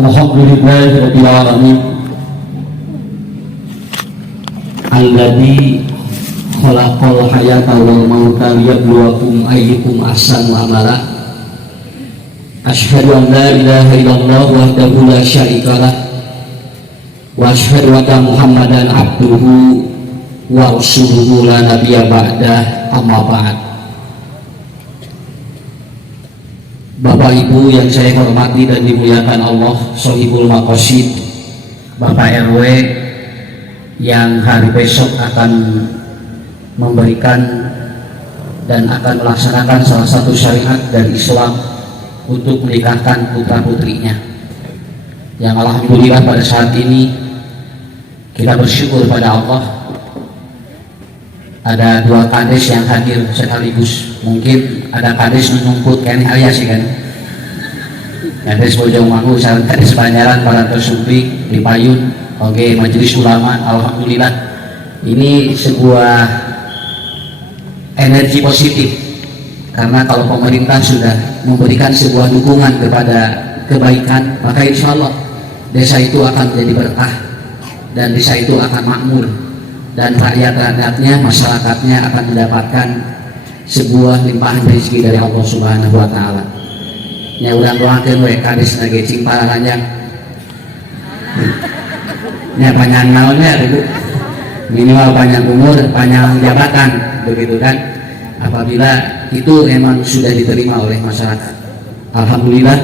Alhamdulillahirabbil alamin. Alladzi khalaqal hayata wal mauta liyabluwakum ayyukum ahsanu amala. Asyhadu an la ilaha illallah wahdahu la syarikalah wa asyhadu anna Muhammadan abduhu wa rasuluhu la nabiyya ba'dah, amma ba'd. Bapak Ibu yang saya hormati dan dimuliakan Allah, Sohibul Maqasid, Bapak RW yang hari besok akan memberikan dan akan melaksanakan salah satu syariat dari Islam untuk menikahkan putra putrinya, yang alhamdulillah pada saat ini kita bersyukur pada Allah ada dua kades yang hadir sekaligus. Mungkin ada kades menumput kan alias kan, kades Bojongmangu sareng kades Panjaran para tersumpi di Payun, oke, majelis ulama. Alhamdulillah ini sebuah energi positif, karena kalau pemerintah sudah memberikan sebuah dukungan kepada kebaikan, maka insya Allah desa itu akan menjadi berkah dan desa itu akan makmur, dan rakyat-rakyatnya, masyarakatnya akan mendapatkan sebuah limpahan rezeki dari Allah Subhanahu wa Ta'ala. Ya urang doakeun we kades nage cing pararanjang. Ya panjang naonnya Ibu. Minimal panjang umur, panjang jabatan, begitu kan. Apabila itu memang sudah diterima oleh masyarakat. Alhamdulillah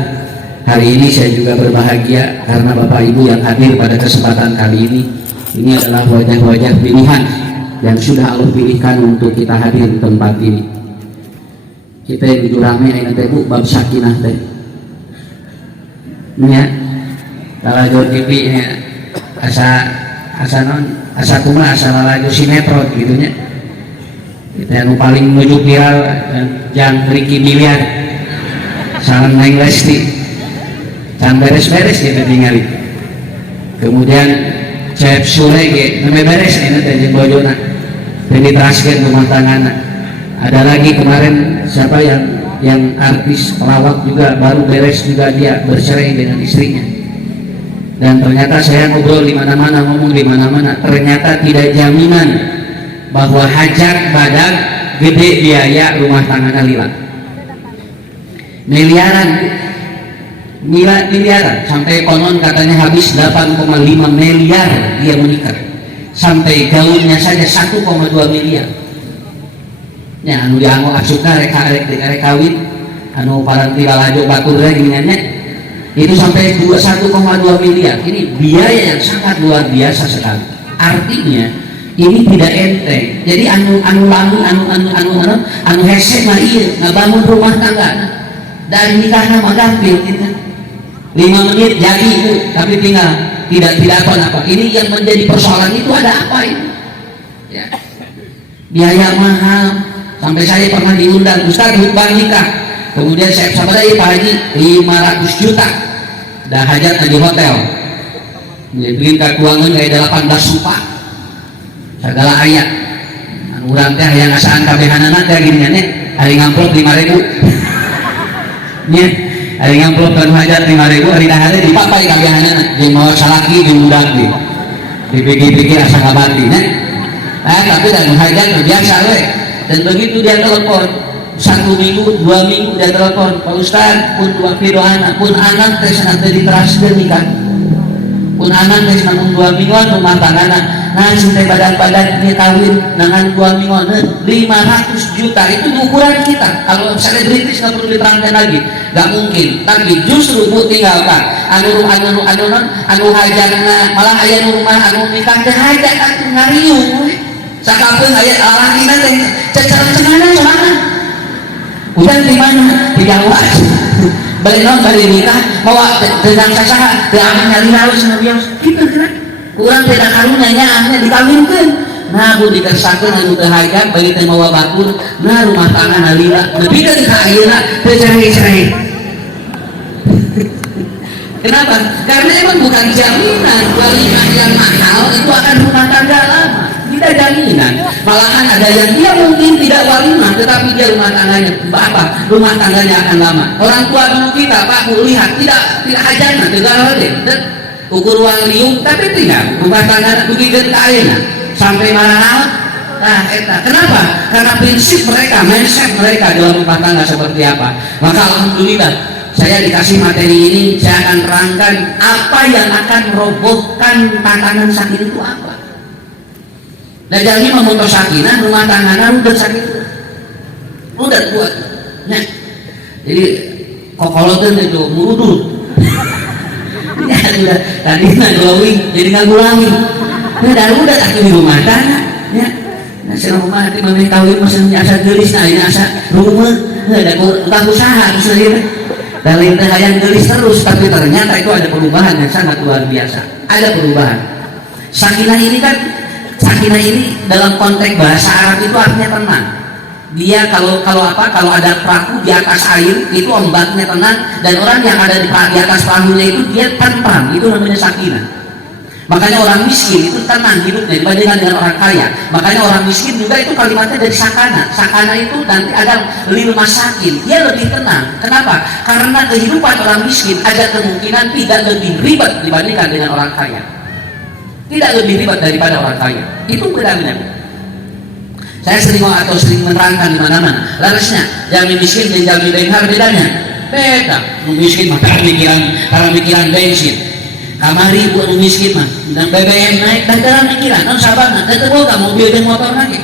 hari ini saya juga berbahagia karena Bapak Ibu yang hadir pada kesempatan kali ini. Ini adalah wajah-wajah pilihan yang sudah Allah pilihkan untuk kita hadir di tempat ini. Kita yang jurame ayeuna teh Bu bab sakinah teh. Nya lalajo TV nya asa kumaha asa lalajo sinetron gitu nya. Kita yang paling menuju viral jang Ricky Miliar sareng Neng Lesti. Can beres-beres kita tinggali. Kemudian Cep Sule ge beres ini teh jeung bojona penetraskeun rumah tanggana. Ada lagi kemarin siapa yang artis pelawak juga baru beres juga, dia bercerai dengan istrinya. Dan ternyata saya ngobrol di mana-mana, ngomong di mana-mana, ternyata tidak jaminan bahwa hajat badan gede biaya rumah tangga lila. Miliaran sampai konon katanya habis 8,5 miliar dia menikah, sampai gaunnya saja 1,2 miliar. Ya anu dianggo asuka rek kawin anu paranti lalajo batur giniannya itu sampai 1,2 miliar. Ini biaya yang sangat luar biasa sekali. Artinya ini tidak enteng. Jadi anu hese mah ieu ngabangun rumah tangga dan nikahna mah gampil kita 5 menit jadi itu, tapi tinggal tidak apa-apa. Ini yang menjadi persoalan itu ada apa ini? Ya. Biaya mahal, sampai saya pernah diundang Ustaz khutbah nikah. Kemudian saya sabaraha Pak Haji 500 juta. Dah hajat di hotel. Bikin ka kuangeun kayak 18 supa. Segala ayat. Anu urang teh hayang ngasaan kabehanana teh gini nya, ari ngamplop 5.000. Nya hari ngamplop kan hajat 5.000, hari dahare dipapai kabehanana jeung mawa salaki jeung budak di dipikir-pikir asa ngabati nya. Tapi dan hajat biasa we. Dan begitu dia telepon 1 minggu, 2 minggu dia telepon, Pak Ustaz pun waktu doana pun anak teh sangat ditransfer nikah, pun anak teh namun 2 mingguan rumah tanggana. Nah sintai badan-badan dia kawin nangan 2 mingguan 500 juta. Itu ukuran kita. Kalau selebritis nggak perlu diterangkan lagi, nggak mungkin. Tapi justru Bu tinggalkan anu hajatna malah aya rumah anu nikah teh hajat atuh ngariung sakapeung aya alalakina teh cecercenganan sorangan. Udah di mana? Di Jawa. Balik naon bari nikah bawa dengan sasaha teu aman nyari halus nabios. Kitu kan. Kurang tidak karunya nyaahnya dikawinkeun. Nah Bu dikesakeun anu teu hajat bari teh mawa batur, nah rumah tangga lila nepikeun ka ayeuna teu cerai-cerai. Kenapa? Karena emang bukan jaminan walimah yang mahal itu akan rumah tangga lama. Tidak ada jaminan. Malahan ada yang dia mungkin tidak walimah, tetapi dia rumah tangganya rumah tangganya akan lama. Orang tua dulu kita, Pak, lihat tidak hajatan, tidak ada ukur uang liung, tapi tidak rumah tangga begitu ayeuna sampai mana. Nah, kenapa? Karena prinsip mereka, mindset mereka dalam rumah tangga seperti apa. Maka alhamdulillah saya dikasih materi ini, saya akan terangkan apa yang akan merobohkan tatanan sakinah itu apa. Dan jadi memutus sakinah rumah tangga udah sakit, udah kuat. Nah, jadi kokolotan itu murudul. Ya sudah tadi glowing, jadi nggak glowing. Udah tak di rumah tangga. Ya. Nah, selama rumah nanti memang tahu maksudnya asa gelis, nah ini asa rumah, nggak ada usaha sendiri. Dan itu yang gelis terus, tapi ternyata itu ada perubahan yang sangat luar biasa. Ada perubahan. Sakinah ini dalam konteks bahasa Arab itu artinya tenang. Dia kalau ada perahu di atas air itu ombaknya tenang, dan orang yang ada di atas perahunya itu dia tentram, itu namanya sakinah. Makanya orang miskin itu tenang hidupnya dibandingkan dengan orang kaya. Makanya orang miskin juga itu kalimatnya dari sakana. Sakana itu nanti ada lil masakin, dia lebih tenang. Kenapa? Karena kehidupan orang miskin ada kemungkinan tidak lebih ribet dibandingkan dengan orang kaya. Tidak lebih ribet daripada orang kaya. Itu bedanya. Saya sering menerangkan di mana-mana. Larasnya, jami miskin dan jami benghar bedanya. Beda. Miskin mah karena pikiran bensin. Kamari buat miskin mah dan BBM naik dan dalam pikiran sahabat dan terbuka mobil dan motor lagi,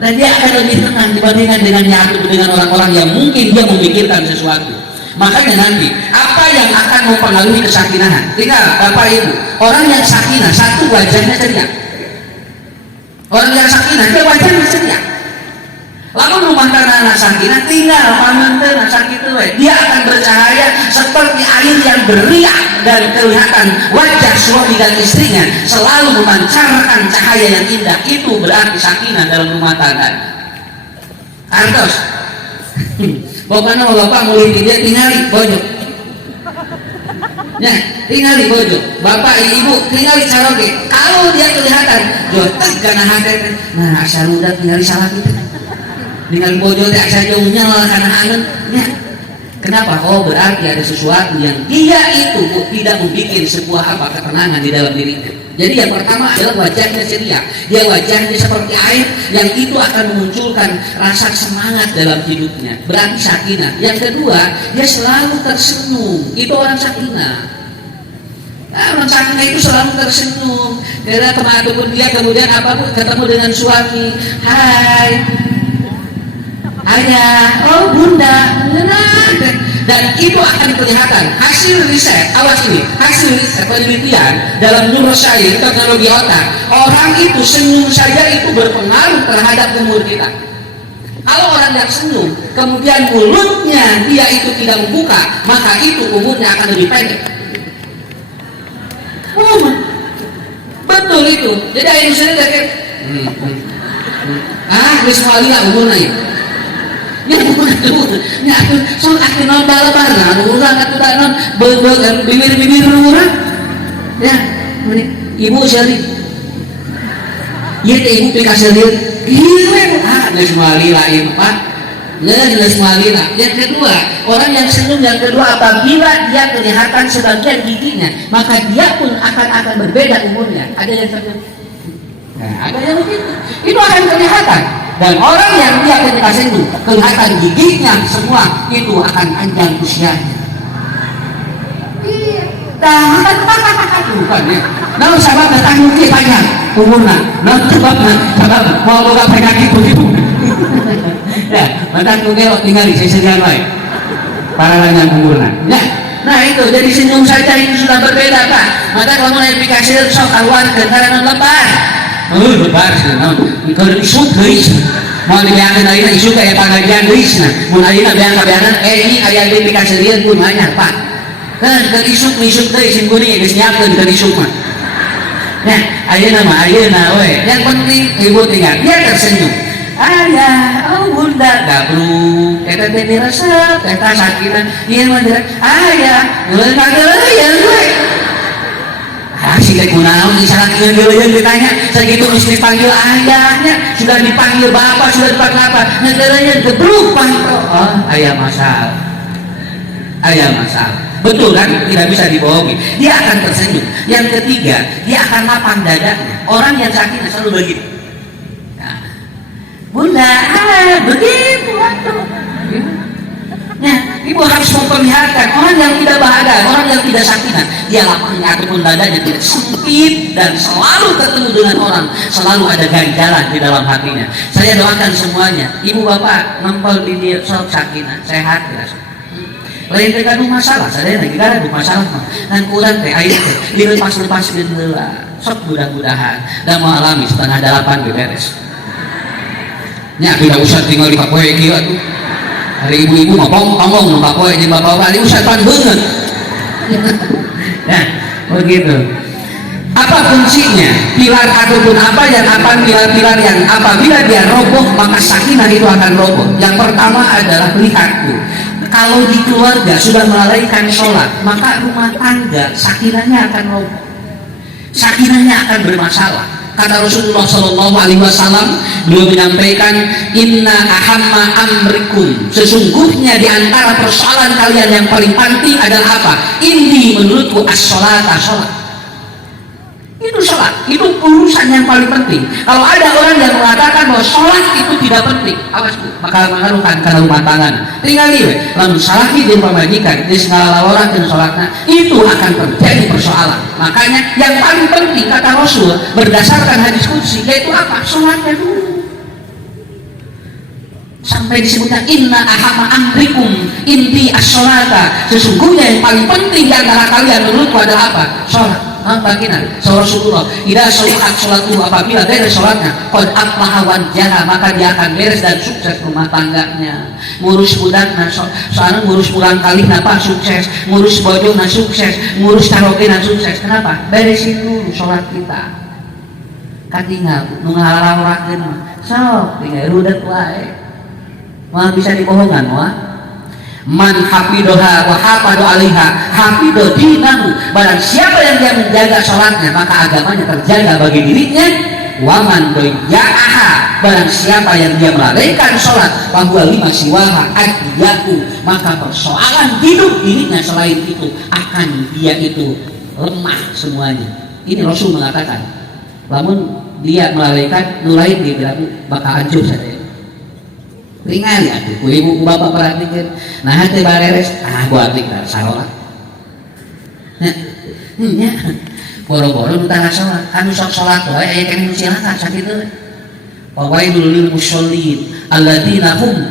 dan dia akan lebih tenang dibandingkan dengan orang-orang yang mungkin dia memikirkan sesuatu. Makanya nanti apa yang akan mempengaruhi kesakinahan, tinggal Bapak Ibu, orang yang sakinah satu wajahnya ceria. Orang yang sakinah dia wajahnya ceria. Lalu rumah tangga anak sakinah tinggal pamanten sakit itu, dia akan bercahaya seperti air yang beriak dan kelihatan wajah suami dan istrinya selalu memancarkan cahaya yang indah. Itu berarti sakinah dalam rumah tangga. Artos, pokoknya kalau Bapak mulai dia tinggali bojok, ya tinggali bojok, Bapak Ibu tinggali caroge. Kalau dia kelihatan jotek karena hati, nah asal udah tinggali salah kita. Dengan bodoh tak saja unyal karena angin. Ya. Kenapa? Oh berarti ada sesuatu yang dia itu tidak membuat sebuah ketenangan di dalam dirinya. Jadi yang pertama adalah wajahnya ceria. Dia wajahnya seperti air yang itu akan memunculkan rasa semangat dalam hidupnya. Berarti sakinah. Yang kedua, dia selalu tersenyum. Itu orang sakinah. Orang sakinah itu selalu tersenyum. Karena teman-teman dia kemudian ketemu dengan suami. Hai. Ayah, oh bunda, dan itu akan kelihatan hasil riset. Awas ini, hasil riset penelitian dalam neuroscience, teknologi otak. Orang itu senyum saja itu berpengaruh terhadap umur kita. Kalau orang yang senyum, kemudian mulutnya dia itu tidak membuka, maka itu umurnya akan lebih pendek. Betul itu. Jadi ayah misalnya kayak, Wiswalila umurnya. Ya aku so aku non balapan urang aku tak non bibir urang ya ibu seri iya ibu pikasir iya geus malila ieu Pak geus malila. Yang kedua, orang yang senyum yang kedua apabila dia kelihatan sebagian giginya, maka dia pun akan berbeda umurnya. Ada yang seperti ada yang begitu, itu akan kelihatan. Dan orang yang dia ketika senyum kelihatan giginya semua itu akan panjang usianya. Iya, bukan ya. Nah, sahabat datang mungkin panjang umurnya. Nah, sebab mau boga penyakit begitu. Ya, mantan kugel tinggal di sisian lain. Para lanjang umurnya. Ya. Nah itu, jadi senyum saja itu sudah berbeda Pak. Maka kamu naik pikasir sok keluar karena lebar. Lebar sih, kalau isuk geus, mau dibayangkan ayeuna isuk kayak pagajian geus nah, mun ayeuna bayang-bayangan, ini aya di pikasirian pun banyak Pak. Kan ke isuk geus kuning geus nyiapkeun ke isuk mah. Nah, ayeuna we, yang penting ibu tinggal dia tersenyum. Ayah, oh bunda, gabruk, eta teh diresep, eta sakitan, ieu mah ayah, mulai kageueuh gue. si teh kunaon misalnya ngeuleuh ditanya sakitu mesti panggil ayahnya, sudah dipanggil bapak, sudah dipanggil apa, ngeuleuh gebluk panggil. Oh, aya masalah. Betul kan? Tidak bisa dibohongi. Dia akan tersenyum. Yang ketiga, dia akan lapang dadanya. Orang yang sakinah selalu begitu. Nah, bunda, begitu waktu. Nah, ibu harus memperlihatkan orang yang tidak bahagia, orang yang tidak sakinah, dia lapangnya ataupun dadanya tidak sempit dan selalu ketemu dengan orang, selalu ada ganjalan di dalam hatinya. Saya doakan semuanya, ibu bapak nempel di dia sok sakinah, sehat dirasa. Lain teh gaduh masalah, sadaya lagi gaduh masalah mah. Dan kurang teh aya teh dilepas-lepaskeun heula. Sok mudah-mudahan da mau alami setengah 8 beres. Nya tidak usah tinggal di kapoe kieu atuh. Hari ibu-ibu mah pong-pong nu kapoe jeung bapak-bapak di usah pan beungeut. Nah, begitu. Apa fungsinya? Pilar ataupun apa pilar-pilar yang apabila dia roboh maka sakinah itu akan roboh. Yang pertama adalah lihatku. Kalau di keluarga sudah melalaikan sholat, maka rumah tangga sakinahnya akan roboh, sakinahnya akan bermasalah. Kata Rasulullah SAW, beliau menyampaikan, Inna ahamma amrikum, sesungguhnya di antara persoalan kalian yang paling penting adalah apa? Ini menurutku as-sholata, sholat. Itu sholat, itu urusan yang paling penting. Kalau ada orang yang mengatakan bahwa sholat itu tidak penting, awas bu, bakal mengaruhkan ke rumah tangga. Tinggal lihat, lalu salahi dan pemajikan, di segala orang dan sholatnya, itu akan terjadi persoalan. Makanya yang paling penting kata Rasul berdasarkan hadis qudsi yaitu apa? Sholatnya dulu. Sampai disebutkan inna ahama amrikum inti as-sholata, sesungguhnya yang paling penting di antara kalian menurutku adalah apa? Sholat. Baginda Rasulullah, ida sholatu apabila beres sholatnya, qad aflaha wan jaha, maka dia akan beres dan sukses rumah tangganya. Ngurus budakna, soalnya ngurus pulang kali napa sukses, ngurus bojona sukses, ngurus tarogena sukses. Kenapa? Beresin dulu sholat kita. Katinggal nu ngalaurakeun mah sok tinggal rudet wae. Moal bisa dibohongan moal. Man hafidoha wa hafadu alaiha hafido dinahu, barang siapa yang dia menjaga sholatnya maka agamanya terjaga bagi dirinya. Waman doya'aha, barang siapa yang dia melalaikan sholat bahwa lima siwaha adiyaku, maka persoalan hidup dirinya selain itu akan dia itu lemah semuanya. Ini Rasul mengatakan, namun dia melalaikan nulain dia bilang bakal hancur saja. Ringan ya tuh, ibu bapak perhatikan. Nah hati bareres, buat tinggal sarolat. Nah, boro-boro nutara sholat, anu sok sholat wae aya kene silakan sakitu. Wawailul lil mushollin alladzina hum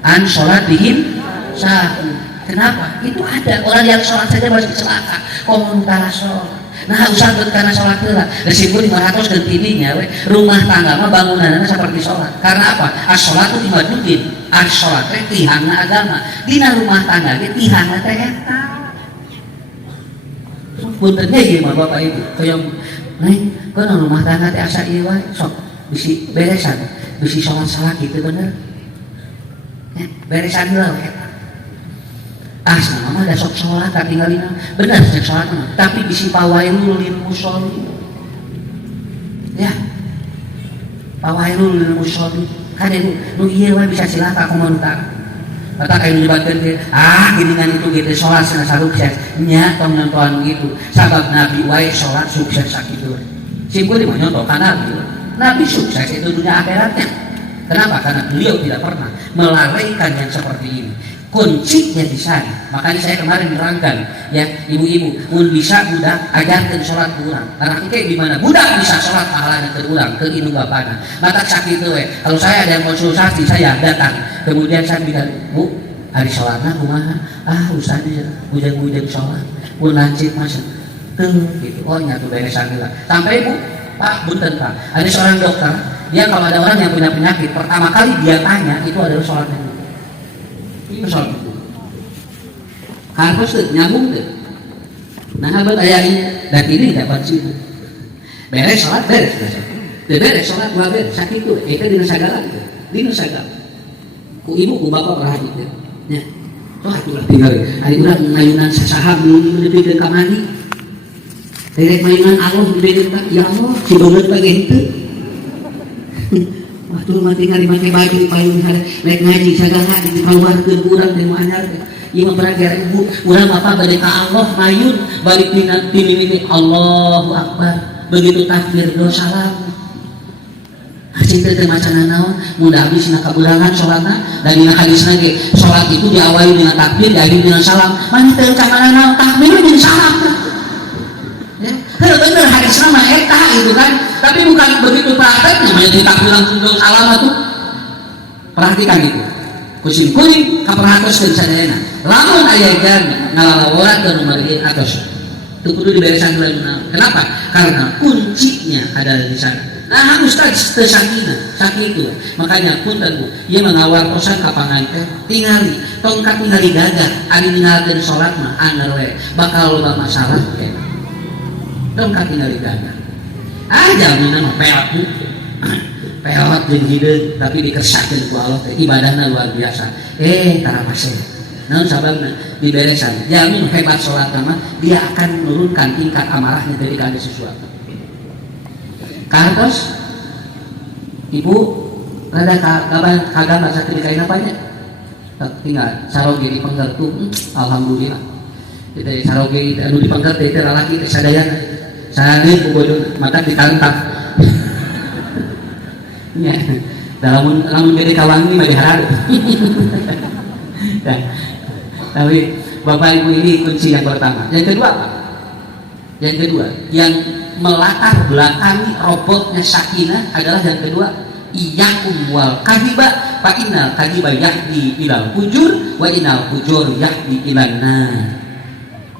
an sholatihim sahun. Kenapa? Itu ada orang yang sholat saja masih celaka, kok nutara sholat. Nah usah karena sholat heula resiko 500 dan tininya rumah tangga mah bangunannya seperti sholat. Karena apa? As-sholatu imaduddin, as-sholat teh tihangna agama, dina rumah tangga ge tihangna teh eta. Punten ge mah bapak ibu hoyong neng kana rumah tangga teh asa ieu wae sok bisi beresan bisi sholat gitu bener ya beresan heula eta. Asna mama ada sok sholat tapi tinggalina benar sejak sholat mah tapi bisi pawailul lil musholli ya pawailul lil musholli kan nu ieu we bisa cilaka komentar kata kayak libatkeun teh geuningan itu gitu sholat cenah sukses nya tong nonton gitu sabab nabi wae sholat sukses sakitu simpul di mah nyontoh kana nabi sukses itu dunia akhiratnya. Kenapa? Karena beliau tidak pernah melalaikan yang seperti ini. Kuncinya di sana. Makanya saya kemarin menerangkan ya ibu-ibu mun bisa budak ajarkan sholat kurang. Karena di mana budak bisa sholat pahalanya terulang ke indung bapana. Mata sakitu we. Kalau saya ada yang konsultasi saya datang. Kemudian saya bilang, "Bu, hari sholatna kumaha?" Usahanya bujang-bujang sholat. Mun lancip masa tuh gitu. Oh nyatu beresan heula. Sampai Bu, Pak, punten Pak. Ada seorang dokter, dia kalau ada orang yang punya penyakit, pertama kali dia tanya itu adalah sholatnya. Itu sholat itu harus nyambung tuh. Nah abad ayahnya dan ini dapat sih beres sholat beres beres sholat gua beres sakit tuh itu dina sagala gitu dina sagala ku ibu ku bapak perhatikan ya tuh atuh tinggal hari urang ngayunan sasaham lebih ke kamari Derek mainan Allah dibenerkan, ya Allah si banget bagi itu. Waktu mati ngali make baju payung hari naik ngaji sagala di keluarkeun urang teh anyar teh. Ieu mah beragara ibu urang apa bade ka Allah mayun balik tina timimiti Allahu Akbar. Begitu takbir do salam. Hajing teh macana naon mun habis dina kaburangan salatna dan dina hadisna ge salat itu diawali dengan takbir diakhiri dengan salam. Mani teu camana naon takbir jeung salam. Ya, bener hadisna mah eta gitu kan. Tapi bukan begitu prakteknya mah ditakbir langsung do salam atuh. Perhatikan itu. Kucing-kucing kaperhatoskeun sadayana. Lamun aya jan ngalalaworakeun nomor ieu atos. Itu kudu diberesan dulu. Kenapa? Karena kuncinya ada di sana. Nah, Ustaz sakinah, sakitu. Makanya punten Bu, ieu mengawartosan ka panganten, tingali tongkat tingali gagah, ari ninggalkeun salat mah anger we, bakal loba masalah teh. Tongkat tingali gagah. Jamina mah peot Bu. Peot jeung hideung tapi dikersakeun ku Allah teh ibadahna luar biasa. Tara paseh. Namun sababna diberesan jamin hebat sholat mah dia akan menurunkan tingkat amarahnya ketika ada sesuatu. Kantos ibu rada kagak masa ketika apanya tinggal saroge di penggertu alhamdulillah kita saroge anu di penggertu itu lalaki kesadayana sahari bodoh mata ditantang ya dalam jadi kawan ini mah diharap. Tapi Bapak Ibu ini kunci yang pertama. Yang kedua apa? Yang kedua yang melatar belakangi robotnya sakinah adalah yang kedua iyyakum wal kadhiba fa innal kadhiba yahdi ilal fujur wa innal fujur yahdi ilan nar.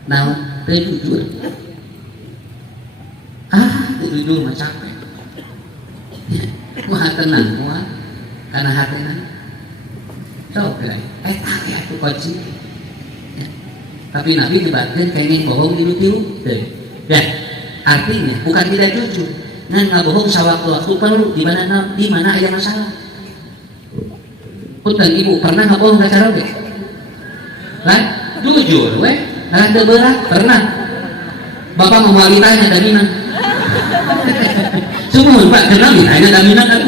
Nah, teu jujur. Jujur mah capek. Kumaha tenang moal kana hatena. Sok eta atuh kunci. Tapi Nabi nyebatkan kenging bohong tilu-tilu. Ya, artinya bukan tidak jujur. Ngan ngabohong sawaktu-waktu perlu di mana ada masalah. Punten ibu pernah ngabohong ka caroge? Kan? Jujur we, rada berat pernah. Bapak mau ditanya daminan. Sumuhun Pak, kenal ditanya daminan kan?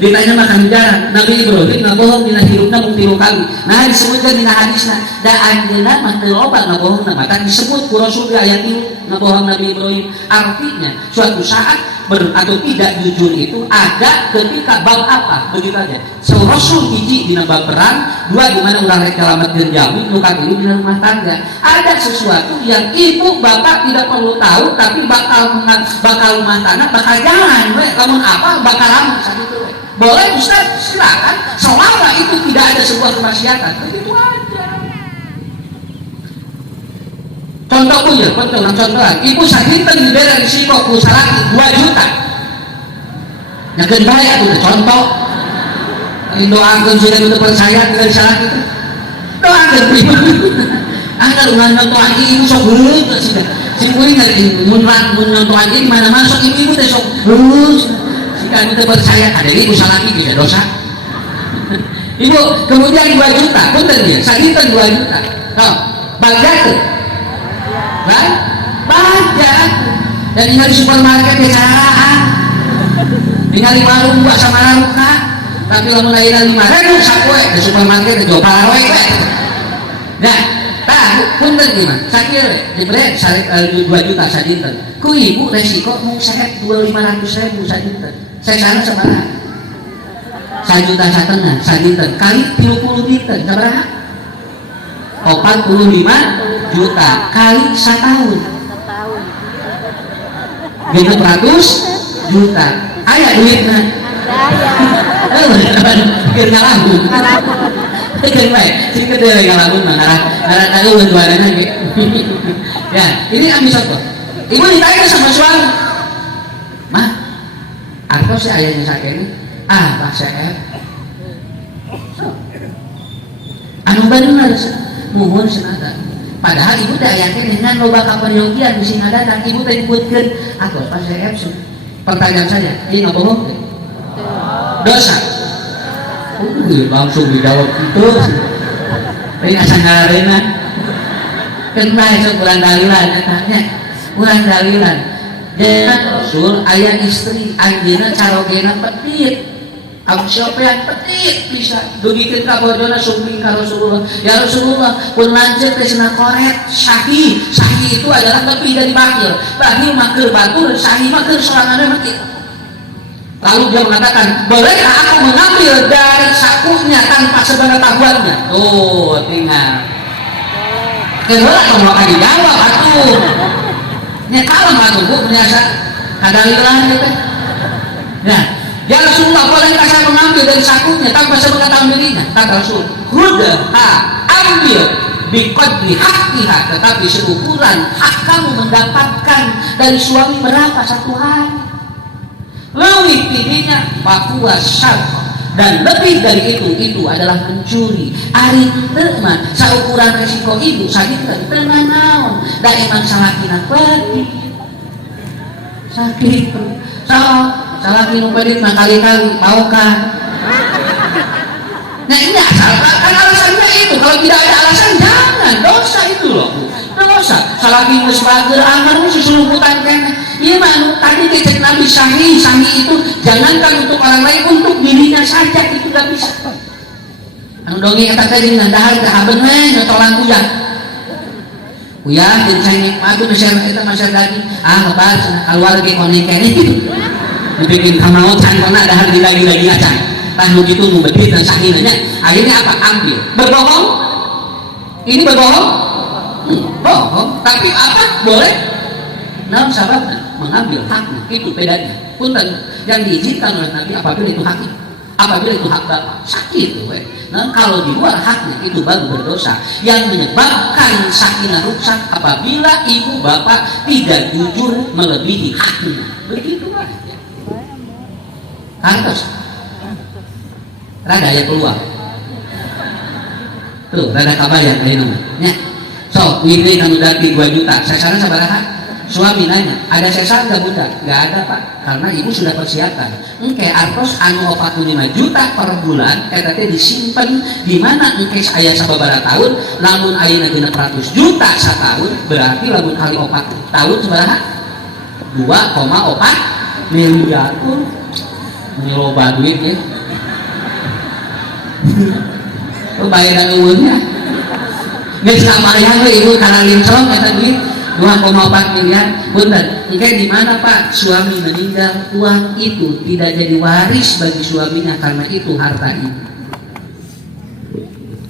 Ditanya makan jarak. Nabi Ibrahim ngabohong dina hirupna mung 3 kali. Nah disebutkan dina hadisna da anjeunna mah teu loba ngabohongna mah kan disebut ku Rasul di ayat 3 ngabohong Nabi Ibrahim. Artinya suatu saat atau tidak jujur itu ada ketika bab apa begitu aja. So Rasul hiji dina bab perang, 2 di mana ulah rek nyelametkeun jamu, nu katilu dina rumah tangga. Ada sesuatu yang ibu bapak tidak perlu tahu tapi bakal rumah tangga bakal jalan we. Lamun apa bakal lamun sakitu we. Boleh Ustaz, silakan selama itu tidak ada sebuah kemaksiatan. Begitu aja. Contoh punya, contohan. Ibu sakinten diberi risiko ku salaki 2 juta. Nyakeun bae atuh contoh. Doakeun sudah betul percaya dengan salaki itu. Doakeun pribadi. Anggar ngan nontoan ibu sok heureut sudah. Si kuring mun nontoan ibu mana-mana sok ibu teh sok heureut. Jika anu teu percaya ada ibu salaki bisa dosa. Ibu kemudian 2 juta, punten dia, sakinten 2 juta. Noh, bagja kan? Baca dan tinggal di supermarket kecaraan tinggal di warung buat sama laruka tapi lamun ayeuna 5.000 sakue di supermarket jual parawe nah punten gimana sakit diberi 2 juta sadinten ku ibu resiko mau saya 2.500.000 sadinten saya sana seberapa 1,5 juta sadinten kali 30 dinten seberapa 45 juta kali setahun 600 juta aya duitna keur ngalamun keur bae sing gede ngalamun mah arah tahu jualanna ge ya ini ambil contoh ibu ditanya sama suami mah atau si ayahnya sakene Pak Syekh anu bener muhun senada padahal ibu teh yakin dengan loba kapanyogian di sini datang ibu teh nyebutkeun atuh Pak Syekh pertanyaan saya ini nggak bohong dosa langsung dijawab itu ini asal ngarena kan bae sok urang dalilan tanya urang dalilan Jangan Rasul ayah istri anjina carogena petit aku siapa yang petit bisa dugikin ka bojona sumping ka Rasulullah ya Rasulullah pun lanjut ke sana koret sahih itu adalah lebih dari bakil makir batur sahih makir sorangannya makir. Lalu dia mengatakan bolehkah aku mengambil dari sakunya tanpa sepengetahuannya tuh tinggal kedua kamu akan dijawab atuh nya kalem atuh bu biasa kadalilah gitu nah ya Rasulullah bolehkah saya mengambil dari sakunya tanpa sepengetahuan dirinya kata Rasul hudah ambil biqadri haqqiha tetapi seukuran hak kamu mendapatkan dari suami berapa satu hari lebih tingginya bahwa syarq dan lebih dari itu adalah mencuri ari teman saukuran resiko ibu sakit teman naon da emang salakina pedit sakit salakina pedit mah kali-kali mau kan nah ini asal kan alasannya itu kalau tidak ada alasan jangan dosa itu loh dosa salakina sebagai amar susulumutan kene iya mah tadi dicek Nabi sahih itu jangankan untuk orang lain untuk dirinya saja itu gak bisa anu dongeng eta teh jeung dahar teh haben we nyotolan kuyang jeung cengeng atuh masyarakat eta masyarakat lebar cenah keluarga konek kene dibikin kamaot can kana dahar di daging acan tah nu kitu nu bedit dan sahih nya akhirnya apa ambil berbohong ini berbohong bohong tapi apa boleh nah sahabatnya mengambil haknya itu bedanya punten yang diizinkan oleh Nabi apabila itu haknya apabila itu hak bapak sakit nah kalau di luar haknya itu baru berdosa yang menyebabkan sakinah rusak apabila ibu bapak tidak jujur melebihi haknya begitu aja kantos rada ya keluar tuh rada kabayang dari namanya so ini kamu dati 2 juta saya sabaraha suami nanya, ada sesar gak bunda? Gak ada pak, karena ibu sudah persiapkan engke artos anu 45 juta per bulan teh disimpan di mana engke aya sababaraha tahun lamun ayeuna 600 juta satahun berarti lamun kali 4 tahun sabaraha 2,4 miliar pun ini loba duit ya bayaran eueunnya geus kamayang we ibu kana lincong eta duit 2,4 miliar benar. Engke di mana Pak suami meninggal uang itu tidak jadi waris bagi suaminya karena itu harta ibu.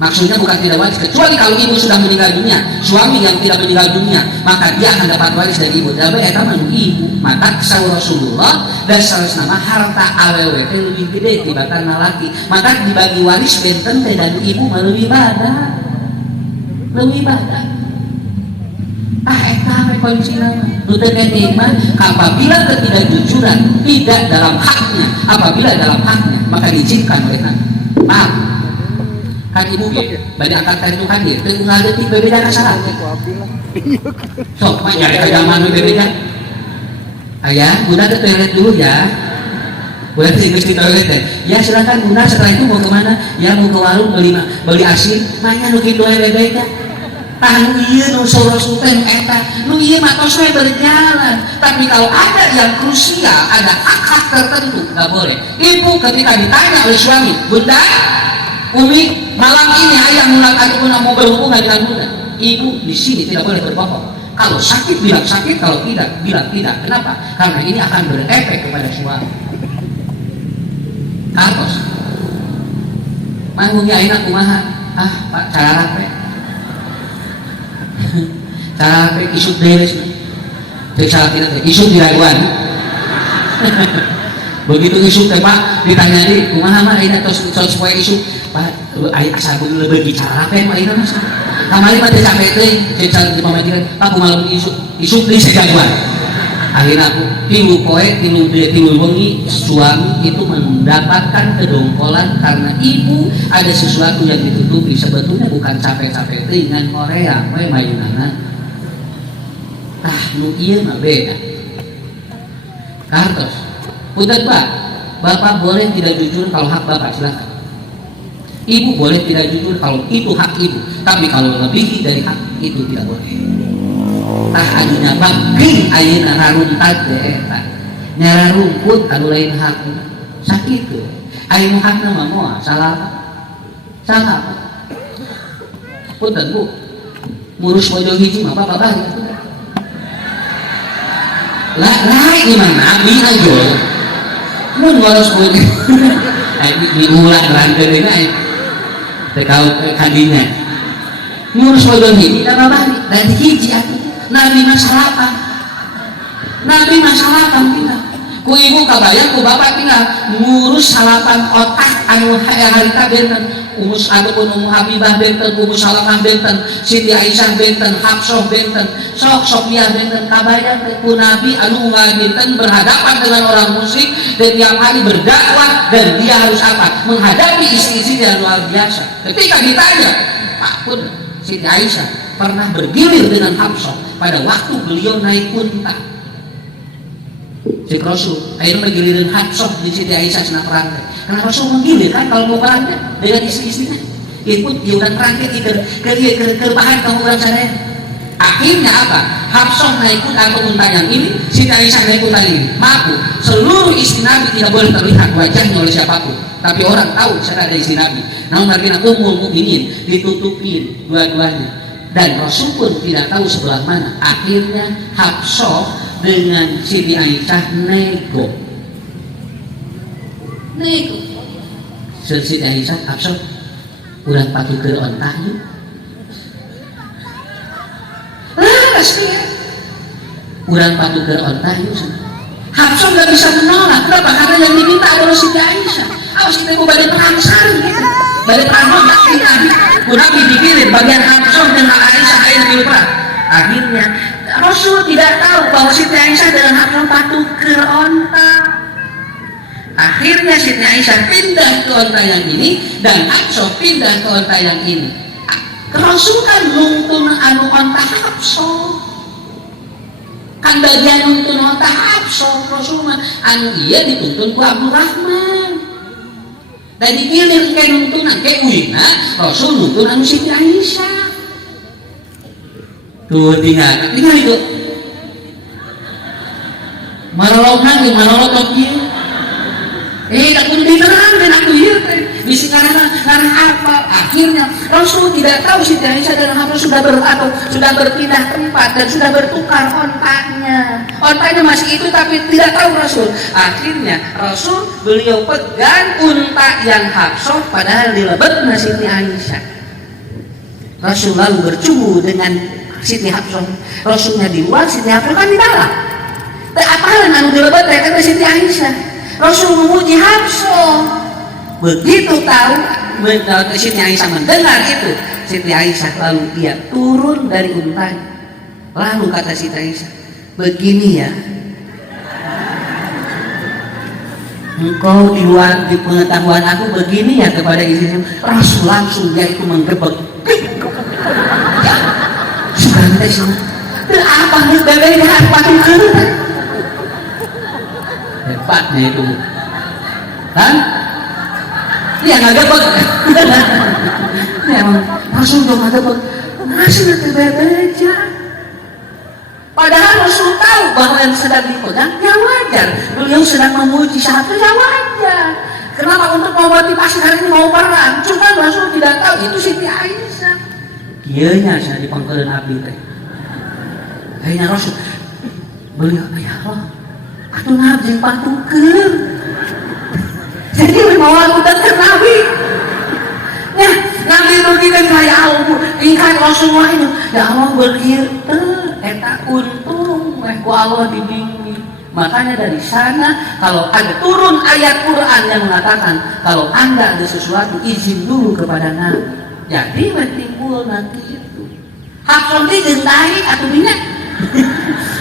Maksudnya bukan tidak waris kecuali kalau ibu sudah meninggal dunia, suami yang tidak meninggal dunia maka dia akan dapat waris dari ibu. Tapi eta mah ibu maka saur Rasulullah dan nama harta awewe teh lebih gede dibanding laki. Maka dibagi waris benten teh dan ibu mah lebih badan. Lebih badan. Eta kondisi nama nutekan nikmat apabila ketidakjujuran tidak dalam haknya apabila dalam haknya maka diizinkan oleh Nabi maaf kan ibu banyak angkat itu hadir itu ngadetik berbeda salah sok mah nyari kajaman berbeda ayah bunda ke toilet dulu ya bunda ke toilet deh ya silakan bunda setelah itu mau kemana ya mau ke warung beli asin makanya nukin doa beda nu iya nu Rasul teh eta nu iya mah tos we berjalan tapi kalau ada yang krusial ada hak-hak tertentu nggak boleh ibu ketika ditanya oleh suami bunda umi malam ini ayah mulai ataupun mau berhubungan dengan bunda ibu di sini tidak boleh berbohong kalau sakit bilang sakit kalau tidak bilang tidak kenapa karena ini akan berefek kepada suami kantos manggungnya enak kumaha pak cara rapi cara isuk beres salah tidak isuk diraguan begitu isuk teh pak ditanya di kumaha mah ayeuna tos poe isuk pak aya asal bener lebih bicara apa mah ayeuna mas kamari mah teh capek teh cecal di pamajikan pak kumaha isuk deui sejagoan akhirnya aku tilu wengi suami itu mendapatkan kedongkolan karena ibu ada sesuatu yang ditutupi sebetulnya bukan capek-capek dengan Korea we mayunana nu ieu mah beda kartos punten Pak Bapak boleh tidak jujur kalau hak Bapak silakan ibu boleh tidak jujur kalau itu hak ibu tapi kalau lebih dari hak itu tidak boleh tah anunya baging ayeuna haruntat teh eta nyara rumput anu lain hak sakitu aya nu hakna mah moal salah punten Bu ngurus bojo hiji mah bapak lah gimana abi aja mun ngurus bojo diulang rangkeun deui teh kadinya ngurus bojo hiji da babari da hiji atuh nabi masalapan kita ku ibu kabayang ku bapak tinggal ngurus salapan otak anu harita benten umus ataupun Habibah benten umus Salamah benten Siti Aisyah benten Hafsah benten sok Sofiah benten kabayang ku nabi anu ngabenten berhadapan dengan orang musyrik dan tiap hari berdakwah dan dia harus apa menghadapi isi-isi yang luar biasa. Ketika ditanya Pak pun Siti Aisyah pernah bergilir dengan Hafsah pada waktu beliau naik unta. Cik Rasul, akhirnya menggilirin Hafsah di Siti Aisyah senang perangkai. Karena Rasul menggilir kan kalau mau perangkai dengan istri-istrinya. Ikut diulang perangkai ke bahan kamu orang sana. Akhirnya apa? Hafsah naik unta atau unta yang ini, Siti Aisyah naik unta ini. Mampu, seluruh istri Nabi tidak boleh terlihat wajahnya oleh siapapun. Tapi orang tahu saya ada istri Nabi. Namun mereka umul mukminin ditutupin dua-duanya. Dan Rasul pun tidak tahu sebelah mana. Akhirnya Hafsah dengan Siti Aisyah nego. Siti Aisyah Hafsah urang patukeun ontah yeuh. Urang patukeun ontah yeuh. Hafsah nggak bisa menolak. Kenapa? Karena yang diminta adalah Siti Aisyah. Awas kita mau balik perang sari gitu. Balik perang Nabi. Nabi dikirim bagian Hafsah dengan Aisyah air di perang. Akhirnya Rasul tidak tahu bahwa Siti Aisyah dengan Hafsah patukeun onta. Akhirnya Siti Aisyah pindah ke onta yang ini dan Hafsah pindah ke onta yang ini. Rasul kan nuntun anu onta Hafsah. Kan bagian nuntun onta Hafsah. Rasul mah anu iya dituntun ku Abdurrahman. Dan digilir ke nuntunan ke uina Rasul nuntun anu Siti Aisyah. Tuh tinggal itu marolok ieu tak kudu diterangkeun aku ieu teh bisi karena apa akhirnya Rasul tidak tahu Siti Aisyah dan Hafsah sudah berpindah tempat dan sudah bertukar ontanya masih itu tapi tidak tahu Rasul. Akhirnya Rasul beliau pegang unta yang Hafsah padahal dilebetna Siti Aisyah. Rasul lalu bercumbu dengan Siti Hafsah, Rasulnya di luar, Siti Hafsah kan di dalam. Apaan anu dilebat kata Siti Aisyah. Rasul memuji Hafsah. Begitu tahu Siti Aisyah mendengar itu, Siti Aisyah lalu dia turun dari untanya. Lalu kata Siti Aisyah, begini ya. Engkau di luar di pengetahuan aku begini ya kepada istrinya. Rasul langsung dia itu menggebek. Apa nih bebeknya patukeun hebatnya itu kan dia nggak dapat emang Rasul dong nggak dapat masih nanti bebeja padahal Rasul tahu bahwa yang sedang dipegang ya wajar beliau sedang memuji satu ya wajar kenapa untuk memotivasi hari ini mau perang cuma Rasul tidak tahu itu Siti Aisyah kieunya saya dipangkeun abdi teh akhirnya Rasul beliau ya Allah atuh nabi patukeun jadi mau aku datang Nabi ya Nabi begitu kayak Allah ingkar Rasulullah itu ya Allah begitu eta untung ku Allah dibimbing makanya dari sana kalau ada turun ayat Quran yang mengatakan kalau anda ada sesuatu izin dulu kepada Nabi jadi bertimbul nanti itu Hafsah ini gentai atau minyak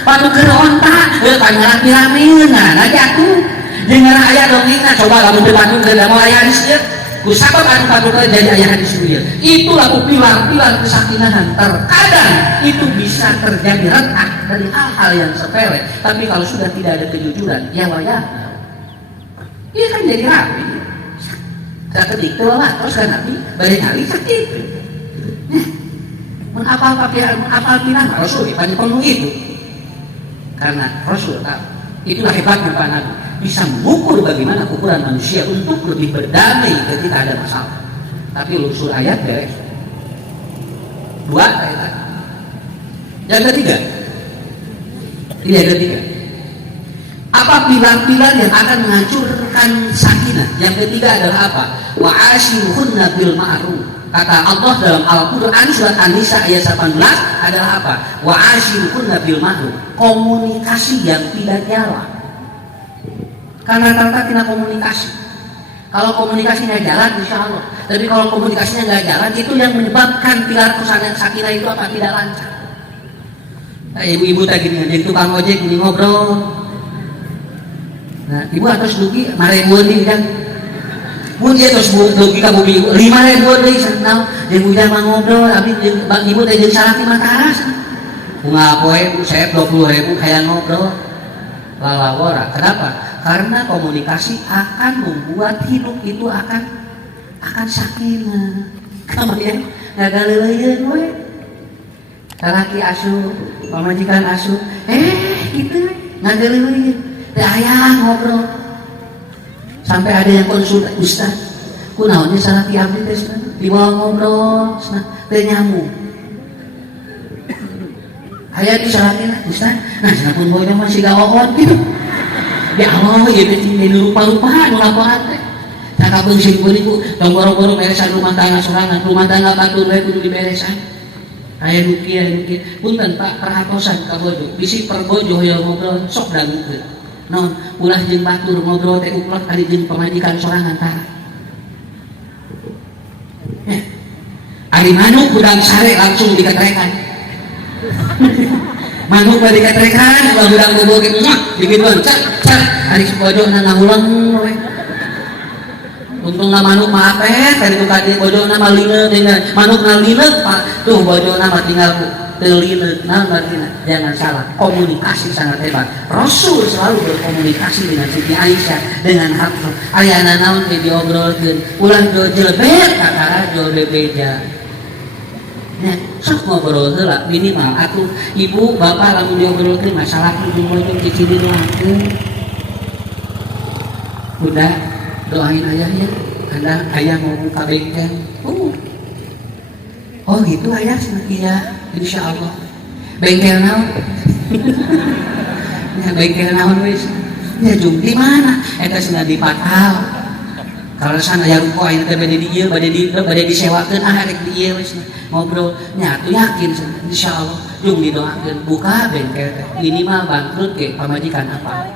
patukeun onta tanya rame-rame nah jatuh dengan ayat dongengna coba lamun teu patukeun mau aya hadis ieu ku sabab anu patukeun jadi aya hadis ieu itulah pilar-pilar kesakinahan terkadang itu bisa terjadi retak dari hal-hal yang sepele tapi kalau sudah tidak ada kejujuran ya wayah iya kan jadi rapi sakedik teu lah terus kan nabi bari nyali sakit apal pilah Rasul banyak penuh itu. Karena Rasul tahu, itulah hebatnya Pak Nabi, bisa mengukur bagaimana ukuran manusia untuk lebih berdamai ketika ada masalah. Tapi usul ayat beres. Dua ayat. Yang ketiga, ini yang ketiga. Apa pilar-pilar yang akan menghancurkan sakinah? Yang ketiga adalah apa? Wa ashiruhunna bil ma'ruf. Kata Allah dalam Al-Quran surat An-Nisa ayat 18 adalah apa? Wa ashiruhunna bil ma'ruf. Komunikasi yang tidak jalan. Karena rata-rata tidak komunikasi. Kalau komunikasinya jalan, insya Allah. Tapi kalau komunikasinya nggak jalan, itu yang menyebabkan pilar persatuan sakinah itu apa? Tidak lancar. Nah, ibu-ibu tadi jadi tukang ojek ini ngobrol. Nah, ibu atas dugi 5.000 nih kan. Mun dia terus dugi ka bumi 5.000 deui sanau jeung ujang mah ngobrol abi bang ibu teh jeung salaki mataras. Bunga poe saya 20.000 kayak ngobrol. Lalawara. Kenapa? Karena komunikasi akan membuat hidup itu akan sakinah. Kamu ya ngagaleuleun we. Salaki asuh, pamajikan asuh. Gitu ngagaleuleun. Ayah ngobrol sampai ada yang konsultasi Ustaz kunaonnya salah tiap di dibawa ngobrol teh nyamuk ayah di salahnya Ustaz nah sinapun bodoh masih gawawan gitu ya Allah gitu ini lupa-lupa ngelaporan teh cakabeung sing beuriku tong boro-boro beresan rumah tangga sorangan rumah tangga batur we kudu diberesan aya duki punten Pak perhatosan ka bojo bisi perbojo hoyong ngobrol sok dangukeun non ulah jeung batur ngobrol teh uplot kali jeung pamajikan sorangan tah. Ari manuk udang sare langsung diketrekan. Manuk bari diketrekan, ulah udang bobo ge digituan cak ari bojona ngahulang we. Untungna manuk mah apet tadi tadi bojona mah lineut dengan manuk ngalineut tuh bojona mah tinggal telineut nah artinya jangan salah komunikasi sangat hebat. Rasul selalu berkomunikasi dengan Siti Aisyah dengan Hafsah ayana naon teh diobrolkeun ulah jelebet kakara jol bebeja nya sok ngobrol heula minimal atuh ibu bapak lamun diobrolkeun masalah ibu mojo cicing doakeun udah doain ayahnya anda ayah mau buka bengkel oh gitu ayah iya insya Allah bengkel naon ya bengkel naon wis ya jum di mana eta cenah di Patal kalau sana aya ruko aya teh bade di ieu bade disewakeun rek di ieu wis ngobrol nya atuh yakin insya Allah jum didoakeun buka bengkel teh minimal bangkrut ge pamajikan apa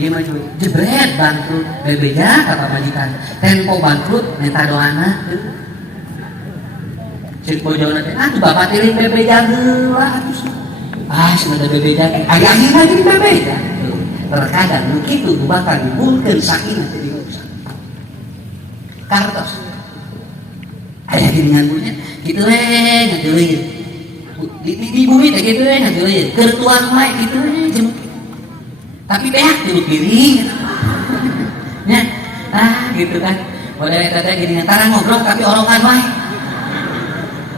dia mah jebret bangkrut bebeja ka pamajikan tempo bangkrut minta doana cek bojona teh atuh bapak teh bebeja heula atuh sebenarnya bebeja aya-aya lagi di bebeja terkadang begitu bakal dibulkeun sakinah teh di urusan kartos aya geuningan punya kitu we ngadeuleuy di bumi teh kitu we ngadeuleuy keur tuang wae kitu we tapi beak duduk diri nya gitu kan boleh eta teh geuningan tarang ngobrol tapi orongan wae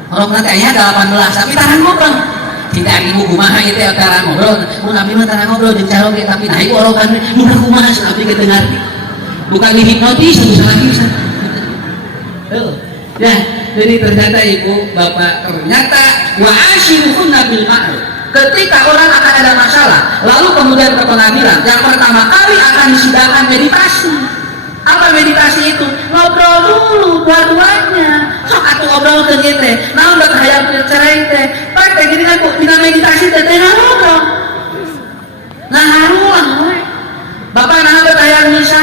orang nanti ayah 18 tapi tahan ngobrol tidak ibu kumaha itu ya tahan ngobrol mun abdi mah tahan ngobrol jeung calo ge tapi nah ibu orang kan mun kumaha abdi ge teu ngarti bukan dihipnotis terus lagi ya jadi ternyata ibu bapak ternyata wa ashiruhunna bil ma'ruf ketika orang akan ada masalah lalu kemudian ke pengadilan yang pertama kali akan disidangkan meditasi. Apa meditasi itu? Ngobrol dulu dua-duanya. Sok atuh ngobrol ke teh. Naon dak hayang cerai teh. Pak teh gini kan dina meditasi teh ngobrol. Nah harulang we. Bapak naon dak hayang misa?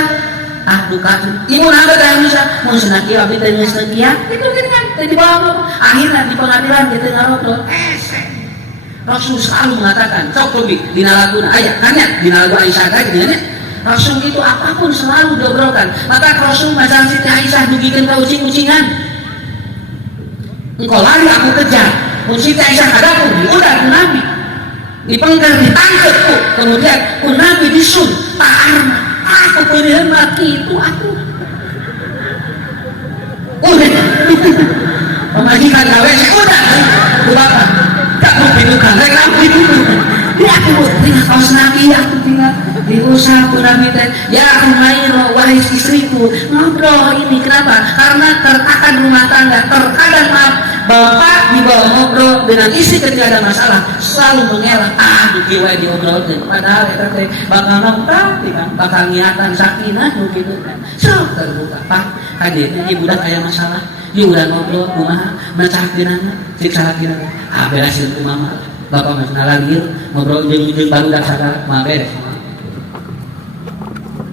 Duka. Ibu naon dak hayang misa? Mun cenah kieu abdi teh geus kieu. Itu gini kan teh dibawa. Akhirnya di pengadilan kita ngobrol. Rasul selalu mengatakan, sok lebih dina laguna aya nanya dina lagu Aisyah teh gini Rasul itu apapun selalu diobrolkan. Maka Rasul masalah Siti Aisyah dugikeun ka ucing-ucingan. Engkau lari aku kejar. Mun Siti Aisyah hadapu diudah ku Nabi. Dipengker ditangkep ku. Kemudian ku Nabi disun ta'arna. Aku peureun mah kitu aku. pemajikan gawe udah ku bapak tak mau pindukan rek lampu dibunuh ya aku tinggal kaos nabi aku tinggal diusah pun nabi teh ya aku main wahai istriku ngobrol ini kenapa karena tertekan rumah tangga terkadang maaf bapak dibawa ngobrol dengan istri ketika ada masalah selalu mengelak dikiwai diobrolkan padahal eta teh bakal nongkrong bakal niatan sakinah gitu kan sok terbuka pak hadir ibu budak aya masalah ieu udah ngobrol kumaha mecah dinana siksa dinana beresin kumaha bapak mah lagi ngobrol jeung baru dak sadar mah beres.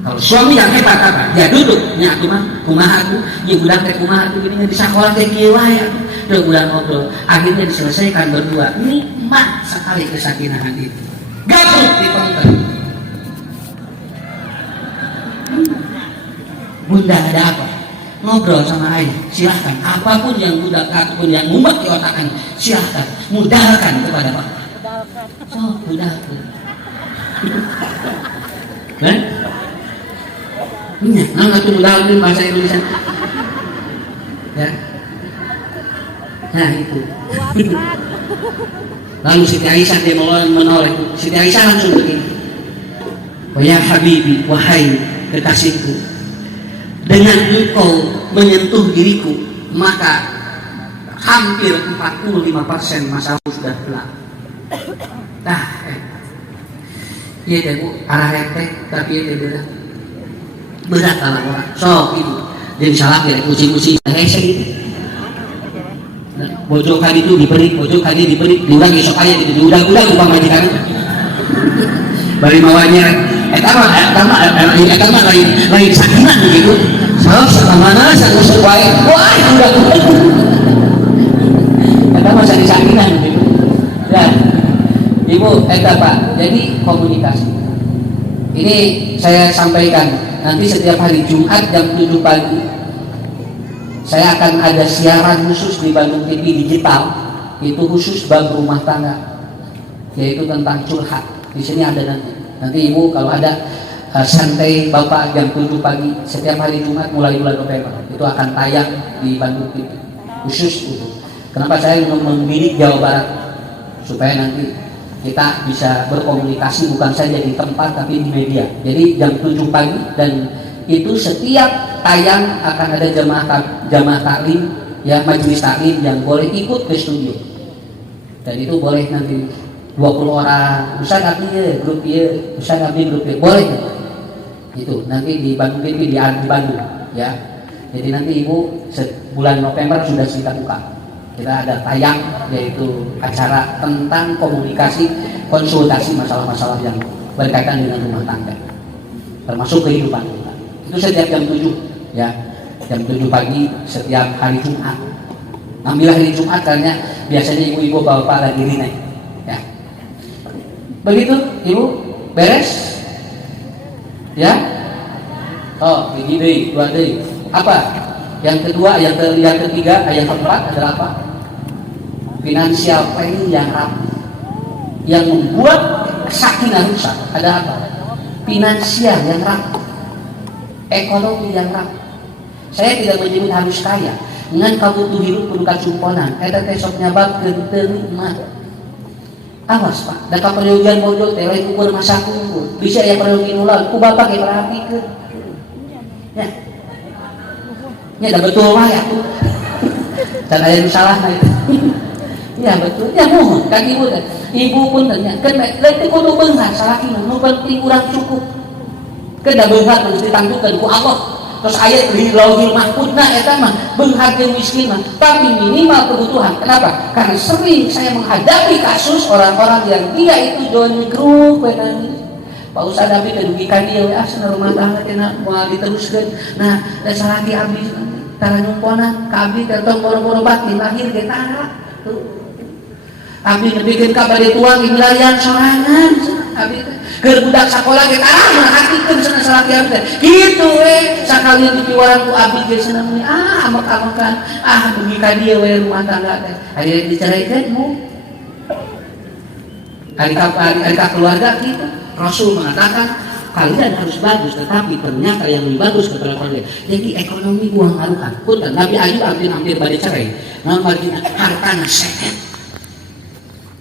Kalau suami yang hebat apa? Ya duduk, nya aku mah kumaha aku, ieu budak teh kumaha aku gini di sekolah teh kieu wae aku. Udah udah ngobrol, akhirnya diselesaikan berdua. Nikmat sekali kesakinahan itu. Gabung di konten. Bunda ada apa? Ngobrol sama ayah, silahkan. Apapun yang budak ataupun yang mumet di otaknya, silahkan. Mudahkan kepada Pak. So, mudahkan. Kan? Iya, nggak tuh mudahkan bahasa Indonesia. Ya. Nah itu. Lalu Siti Aisyah dia menoleh. Siti Aisyah langsung begini. Ya Habibi, wahai kekasihku, dengan engkau menyentuh diriku, maka hampir 45% masalah sudah pulang. Nah, iya deh bu, arah rete, tapi iya deh berat kalau orang. So itu, jadi salah ya, kucing-kucing, hese gitu. Bojok kali itu diberi, bojok kali diberi, diulang esok aja gitu, diulang-ulang upah majikan. Bari mawanya, etama lain sakinan begitu. Sama mana satu sesuai, wah udah. Etama satu sakinan begitu. Dan ibu, Pak, jadi komunikasi. Ini saya sampaikan nanti setiap hari Jumat jam 7 pagi. Saya akan ada siaran khusus di Bandung TV Digital, itu khusus bab rumah tangga, yaitu tentang curhat. Di sini ada nanti ibu kalau ada santai bapak jam 7 pagi setiap hari Jumat mulai bulan November itu akan tayang di Bandung TV khusus itu. Kenapa saya memilih Jawa Barat supaya nanti kita bisa berkomunikasi bukan saja di tempat tapi di media. Jadi jam 7 pagi dan itu setiap tayang akan ada jamaah taklim ya, majelis taklim yang boleh ikut ke studio, dan itu boleh nanti 20 orang bisa abdi grup ya, bisa abdi grup ya, boleh itu nanti di Bandung TV di Bandung ya. Jadi nanti ibu bulan November sudah kita buka, kita ada tayang yaitu acara tentang komunikasi konsultasi masalah-masalah yang berkaitan dengan rumah tangga termasuk kehidupan kita. Itu setiap jam 7 ya, jam 7 pagi setiap hari Jumat. Ambillah hari Jumat karena biasanya ibu-ibu bapak lagi rine ya. Begitu ibu, beres ya. Oh ini deh, 2 deh. Apa yang kedua, yang ketiga, yang keempat adalah apa? Financial planning yang rapi yang membuat sakinah rusak. Ada apa? Finansial yang rapi, ekonomi yang rapi. Saya tidak menyebut harus kaya, dengan kabutuh hidup kudu kacumponan. Eta teh sok nyababkeun teu nikmat. Awas Pak, da kapereugian bojol teh lain ukur masa kumpul. Bisa aya pereugi ulang, ku bapak ge perhatikeun. Ya. Ya dah betul mah ya tuh. Dan aya salahna itu. Ya betul. Ya mohon kan ibu teh. Ibu pun tanya, kan lain teh kudu beunghar salakina, nu penting urang cukup. Kedah beunghar harus ditangguhkeun ku Allah. Terus ayat di Lauhil Mahfudna eta mah beunghar jeung miskin mah, tapi minimal kebutuhan. Kenapa? Karena sering saya menghadapi kasus orang-orang yang dia itu doni grup nangis. Pak Ustaz Abi kedugikan dia cenah rumah tangga cenah moal diteruskeun. Nah, da salaki abdi tara nyumpona ka abdi teh tong boro-boro batin lahir ge tara. Abdi nebikeun ka bade tuang imlayan sorangan. Abdi keur budak sakola ge tara merhatikeun cenah salaki abdi. Kitu we sakali dipiwaran ku abdi ge cenah muni amek-amekan dugi ka dieu we rumah tangga teh. Aya dicaraikeun mu. Ari ka keluarga kitu. Rasul mengatakan kalian harus bagus, tetapi ternyata yang lebih bagus kepada kalian. Jadi ekonomi gua ngaruhan. Punten Nabi Ayub hampir pada cerai. Namun bagi hartana seket.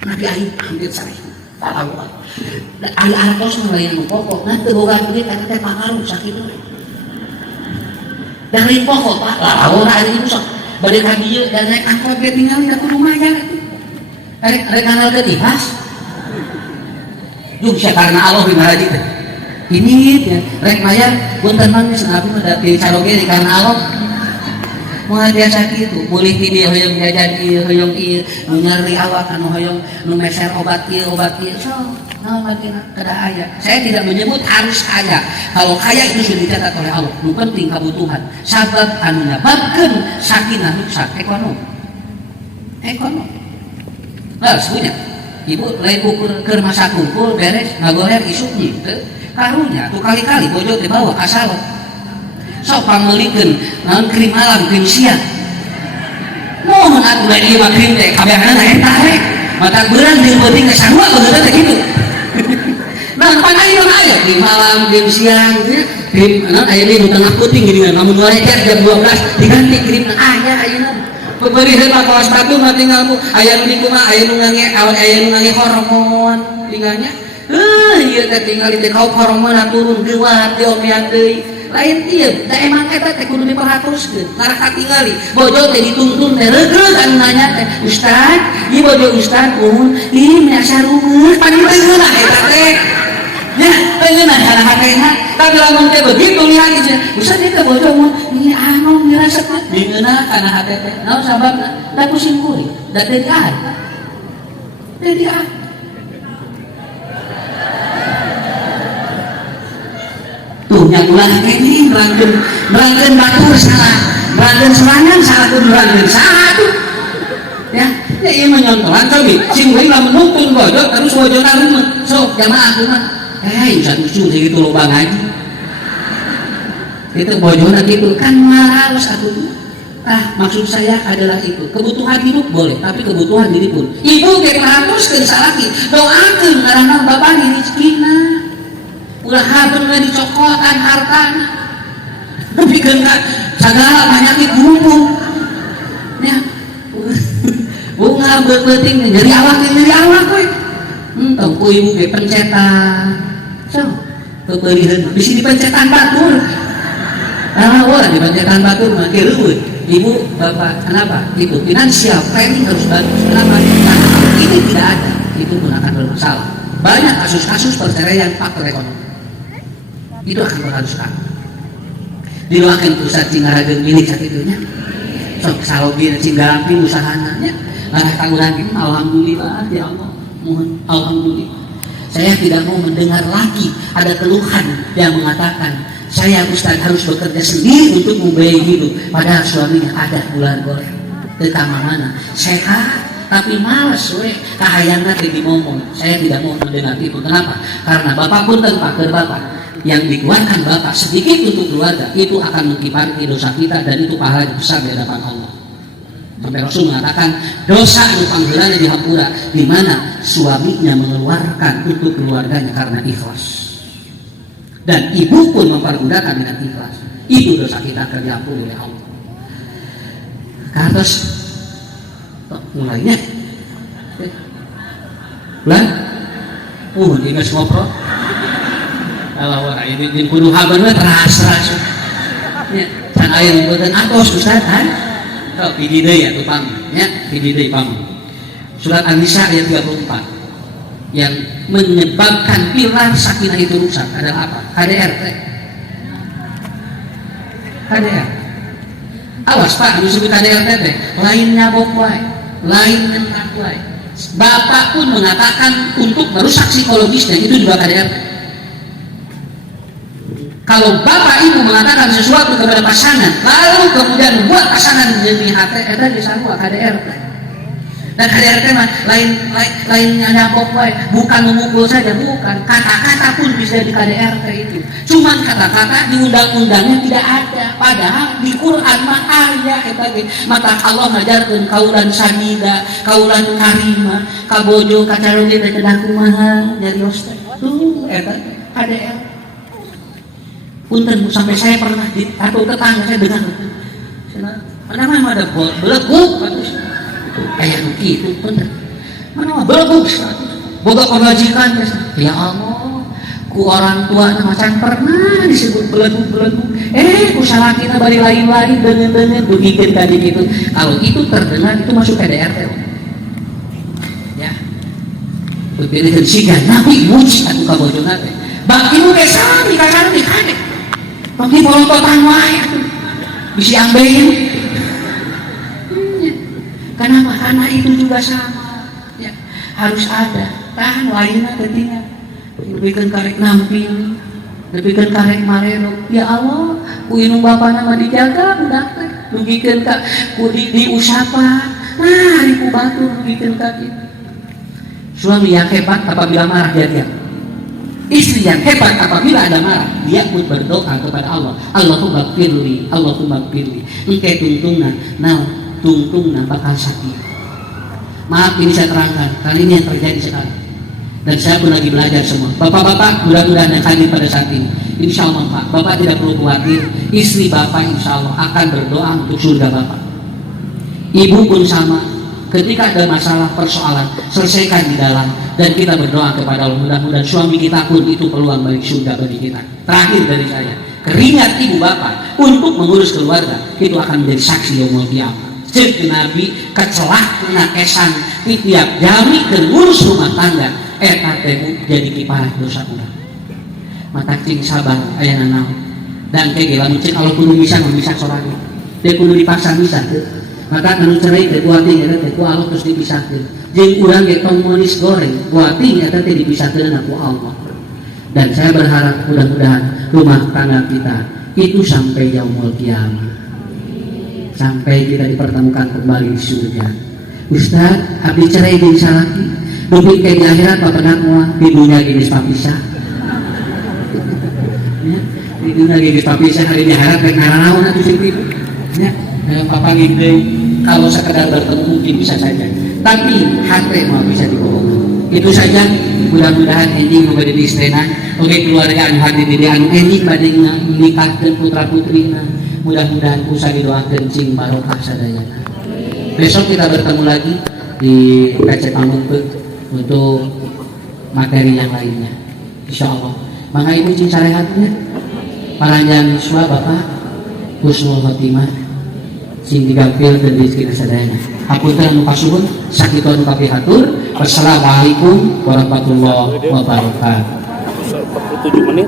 Nabi Ayub hampir cerai. Tahu. Ada kos yang pokok. Nanti boga duit kata teh pangaruh sakit itu. Dari pokok Pak. Lalu hari itu sok. Bade ka dieu dan naik angkot ge tinggal di rumah aja. Rek kanal teh dibas. Yung siya karena Allah gimana gitu. Ini ya, rek mayar punten mah geus abi mah di caroge di karena Allah. Moal biasa kitu, boleh ti dieu hoyong jajan ieu, hoyong ieu, nu nyeri awak anu hoyong nu meser obat ieu, so, naon lagi kada aya. Saya tidak menyebut harus kaya. Kalau kaya itu sudah dicatat oleh Allah. Nu penting kebutuhan. Sabab anu nyababkeun sakinah rusak ekonomi. Nah, sebenarnya ibu lain ukur ke masa kumpul beres ngagoler isuknya karunya tuh kali-kali bojo teh bawa kasal sok pamelikeun naon krim malam krim siang mohon atuh lain ieu mah krim teh kabehana eta we mata beurang jeung beuting geus sarua beungeut teh kitu nah pan aya mah aya krim malam krim siang krim naon aya di tengah puting geuningan namun wajar jam 12 diganti krim aya ayeuna beri hebat kawas batu mah tinggal mu aya nu ditu mah aya nu ngange hormon tinggalnya ieu teh tinggal teh kau hormon turun geuat diomean deui lain ieu da emang eta teh kudu diperhatoskeun karena katingali bojo teh dituntun teh regreg anu nanya teh ustad ieu bojo ustad mun ieu menyasar rueuh pan beungeuna eta teh nya beungeuna kana hatena tapi lamun teh begitu lihat aja ustad ieu teh bojo mun ieu anu dirasatna beungeuna kana hate teh naon sababna da pusing kuring da teu diah tuh yang ulah kene merangkeun batur salah merangkeun serangan salah kudu merangkeun satu ya ieu mah nyontohan tadi sing leuwih lamun nuntun bojo terus bojona reumeh sok jamaah kumaha ustad usul segitu loba ngaji itu bojona gitu kan maraos atuh maksud saya adalah itu kebutuhan hidup boleh tapi kebutuhan diri pun ibu ge perhatoskeun salaki doakeun ngaranna bapak di rezekina ulah habeun dicokotan hartana nepikeun ka sagala penyakit gumpul nya bunga beuting nyeri awak we entong ku ibu ge pencetan so kebeuriheun bisi dipencetan batur wah dipencetan batur mah ge reueut ibu bapak kenapa itu finansial planning harus bagus kenapa karena kalau ini tidak ada itu pun akan bermasalah banyak kasus-kasus perceraian faktor ekonomi itu akan berhaluskan diluakeun pusat cingarageun milik sakitunya sok salogi cinggarampi usahana nya ngarah ka urang kieu alhamdulillah ya Allah mohon alhamdulillah saya tidak mau mendengar lagi ada keluhan yang mengatakan saya Ustaz harus bekerja sendiri untuk membiayai hidup padahal suaminya ada bulan goreng teu mana sehat tapi malas we kahayangna teh dimomong saya tidak mau mendengar itu kenapa karena bapak punten pak bapak yang dikeluarkan bapak sedikit untuk keluarga itu akan mengkiparkan dosa kita dan itu pahala besar di hadapan Allah. Sampai Rasul mengatakan dosa itu panggilannya dihampura di mana suaminya mengeluarkan untuk keluarganya karena ikhlas dan ibu pun mempergunakan dengan ikhlas itu dosa kita akan diampuni oleh Allah. Ke atas mulainya bulan ini ngobrol kalau ini kudu haban we ras nya can aya nyebutkeun atos Ustaz kan kalau pidi deui atuh pam nya pidi deui pam surat An-Nisa ayat 34 yang menyebabkan pilar sakinah itu rusak adalah apa? KDRT awas Pak disebut KDRT teh lain nyabok wae lain nyentak wae bapak pun mengatakan untuk merusak psikologisnya itu juga KDRT. Kalau bapak ibu mengatakan sesuatu kepada pasangan lalu kemudian buat pasangan jadi hati eta geus sarua KDRT dan KDRT mah lain nyabok wae bukan memukul saja bukan kata-kata pun bisa di KDRT itu cuman kata-kata di undang-undangnya tidak ada padahal di Quran mah aya eta ge mata Allah ngajarkeun kaulan sadida kaulan karima ka bojo ka caroge teh kedah kumaha nyarios teh tuh eta KDRT punten sampai saya pernah di atau tetangga saya dengar mana mah ada beleguk kayak begitu punten mana mah beleguk boga pemajikan ya Allah ku orang tua macan pernah disebut beleguk ku salah kita balik lain dengan dugikeun tadi gitu. Kalau itu terdengar itu masuk ke DRT ya berbeda siga nabi muji atuh ka bojona teh bak ibu teh sami kakana teh kade bagi polontotan wae bisi ambein kenapa? Karena itu juga sama ya harus ada tahan lainnya ketika lebihkan karek nampil lebihkan karek marero ya Allah ku inung bapa nama dijaga budak teh dugikeun ka ku diusapan nah hari ku batu dugikeun ka kitu. Suami yang hebat apabila marah dia diam, istri yang hebat apabila ada marah dia pun berdoa kepada Allah, Allahumma gfirli engke tungtungna bakal sakit. Maaf ini saya terangkan kali ini yang terjadi sekarang dan saya pun lagi belajar semua. Bapak-bapak mudah-mudahan yang hadir pada saat ini insya Allah Pak, Bapak tidak perlu khawatir, istri Bapak insya Allah akan berdoa untuk surga Bapak. Ibu pun sama, ketika ada masalah persoalan selesaikan di dalam dan kita berdoa kepada Allah, mudah-mudahan suami kita pun itu peluang bagi surga bagi kita. Terakhir dari saya, keringat ibu bapak untuk mengurus keluarga itu akan menjadi saksi yaumul qiyamah. Cek Nabi kecelah kena kesan tiap jami ngurus rumah tangga temu jadi kiparat dosa urang. Mata cing sabar aya nanaon dan kayak lamun cek kalau kudu bisa memisah sorangan teh kudu dipaksa misah maka anu cerai teh kuating eta teh ku Allah terus dipisahkeun jeung urang ge tong monis goreng kuating eta teh dipisahkeun ku Allah. Dan saya berharap mudah-mudahan rumah tangga kita itu sampai yaumul qiyamah, sampai kita dipertemukan kembali di surga. Ustaz, abdi cerai jeung salaki dupi ke di akhirat papenak moal di dunia geus papisah ya, di dunia geus papisah hari di akhirat rek ngaranaon atuh sing kitu ya. Papa gitu kalau sekedar bertemu mungkin bisa saja, tapi hati mau bisa dibohong. Itu saja, mudah-mudahan ending menjadi istilah oke keluarga anu hadir di anu ending badai menikahkan putra putrina, mudah-mudahan kusa didoakeun cing barokah sadayana. Besok kita bertemu lagi di PC Pamungpeuk untuk materi yang lainnya insyaallah. Mangga ibu cing sarehatnya paranjang siswa Bapak husnul khotimah sing digampil dan rizkina sadayana. Hapunten anu kasuhun sakitu anu kapihatur. Wassalamualaikum warahmatullahi wabarakatuh. 47 menit.